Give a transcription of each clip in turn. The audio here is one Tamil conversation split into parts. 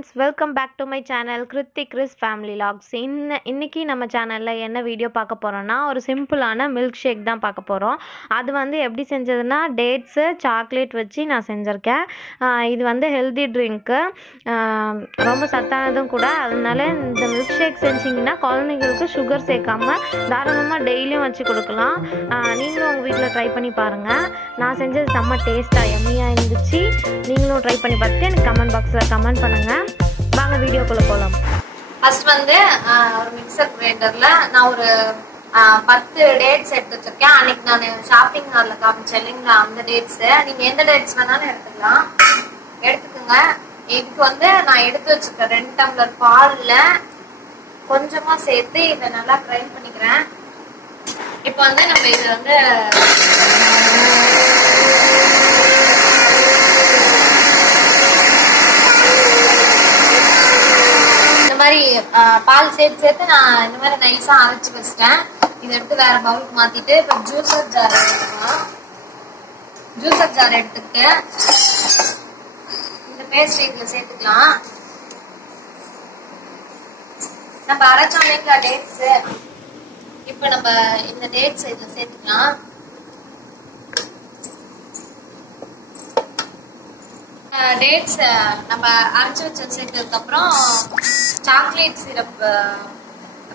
friends, welcome back to my channel Krithikrish family logs. இன்னைக்கு நம்ம சேனல்ல என்ன வீடியோ பார்க்க போறோம்னா ஒரு சிம்பிளான மில்க் ஷேக் தான் பார்க்க போறோம். அது வந்து எப்படி செஞ்சதுன்னா டேட்ஸ் சாக்லேட் வச்சு நான் செஞ்சிருக்கேன். இது வந்து ஹெல்தி ட்ரிங்க், ரொம்ப சத்தானதும் கூட. அதனால இந்த மில்க் ஷேக் செஞ்சீங்கன்னா குழந்தைங்களுக்கு சுகர் சேர்க்காம தாராளமாக டெய்லியும் வச்சு கொடுக்கலாம். நீங்களும் உங்கள் வீட்டில் ட்ரை பண்ணி பாருங்கள். நான் செஞ்சது செம்ம டேஸ்ட்டாக எம்மியாக இருந்துச்சு. நீங்களும் ட்ரை பண்ணி பார்த்துட்டு எனக்கு கமெண்ட் பாக்ஸில் கமெண்ட் பண்ணுங்கள். வாங்க வீடியோக்குள்ளே போகலாம். ஃபர்ஸ்ட் வந்து ஒரு மிக்சர் கிரைண்டரில் நான் ஒரு 10 டேட்ஸ் எடுத்து வச்சிருக்கேன். அன்னைக்கு நான் ஷாப்பிங் மாலில் காமிச்சேன் இல்லைங்களா, அந்த டேட்ஸு. நீங்கள் எந்த டேட்ஸ் வேணாலும் எடுத்துக்கலாம், எடுத்துக்கோங்க. இதுக்கு வந்து நான் எடுத்து வச்சிருக்கேன் 2 டம்ளர் பாலில் கொஞ்சமாக சேர்த்து இதை நல்லா கிரைண்ட் பண்ணிக்கிறேன். இப்போ வந்து நம்ம இதை வந்து பால் சேர்த்து நான் இந்த மாதிரி நைஸா அரைச்சு வச்சிட்டேன். இதை எடுத்து வேற பவுலுக்கு மாத்திட்டு இப்ப ஜூசர் ஜார் எடுத்துக்கலாம். ஜூசர் ஜார் எடுத்துக்கிட்டு இந்த பேஸ்ட் இதுல சேர்த்துக்கலாம். நம்ம அரைச்சோம்ல டேட்ஸ், இப்ப நம்ம இந்த டேட்ஸ் இதுல சேர்த்துக்கலாம். டேட்ஸ் நம்ம அரைச்சு வச்சு சேர்த்ததுக்கு அப்புறம் சாக்லேட் சிரப்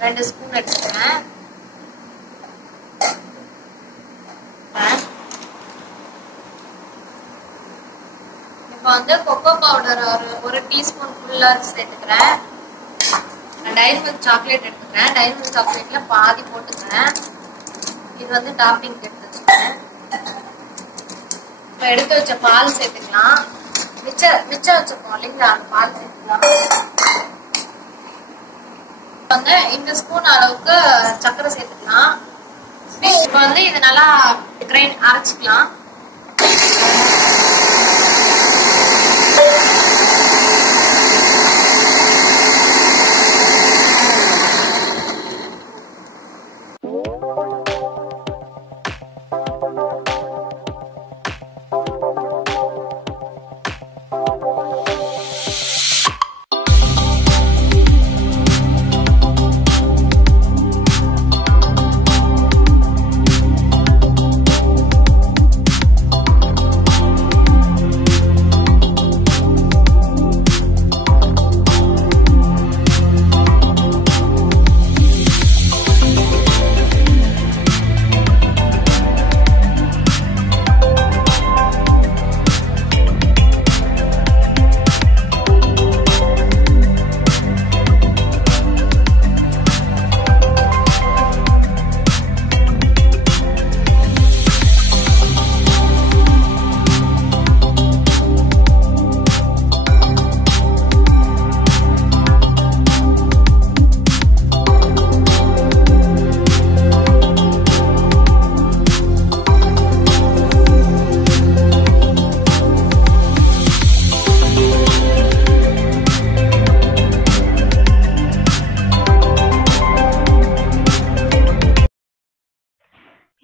2 ஸ்பூன் எடுத்துக்கிறேன். இப்போ வந்து கொக்கோ பவுடர் ஒரு டீஸ்பூன் ஃபுல்லா சேர்த்துக்கிறேன். டைரி மில்க் சாக்லேட் எடுத்துக்கிறேன். டைரி மில்க் சாக்லேட்ல பாதி போட்டுக்கிறேன். இது வந்து டாப்பிங் எடுத்து வச்சுக்கிறேன். இப்போ எடுத்து வச்ச பால் சேர்த்துக்கலாம். மிச்சம் வச்சிருக்கோம் இல்லைங்களா, அந்த பால் சேர்த்துக்கலாம். வந்து இந்த ஸ்பூன் அளவுக்கு சர்க்கரை சேர்த்துக்கலாம். இப்போ வந்து இது நல்லா கிரைண்ட் அரைச்சிக்கலாம்.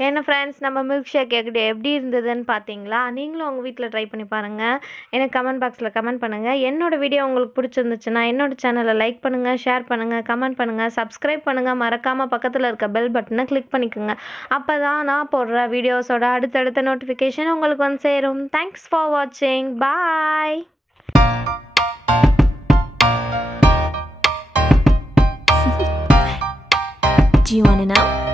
என்ன ஃப்ரெண்ட்ஸ், நம்ம மில்க் ஷேக் எப்படி இருந்ததுன்னு பார்த்தீங்களா? நீங்களும் உங்கள் வீட்டில் ட்ரை பண்ணி பாருங்கள். எனக்கு கமெண்ட் பாக்ஸில் கமெண்ட் பண்ணுங்கள். என்னோட வீடியோ உங்களுக்கு பிடிச்சிருந்துச்சுன்னா என்னோட சேனலை லைக் பண்ணுங்கள், ஷேர் பண்ணுங்கள், கமெண்ட் பண்ணுங்கள், சப்ஸ்கிரைப் பண்ணுங்கள். மறக்காமல் பக்கத்தில் இருக்க பெல் பட்டனை கிளிக் பண்ணிக்கோங்க. அப்போ தான் நான் போடுற வீடியோஸோட அடுத்தடுத்த நோட்டிஃபிகேஷன் உங்களுக்கு வந்து சேரும். தேங்க்ஸ் ஃபார் வாட்சிங். பாய். Do you want to know?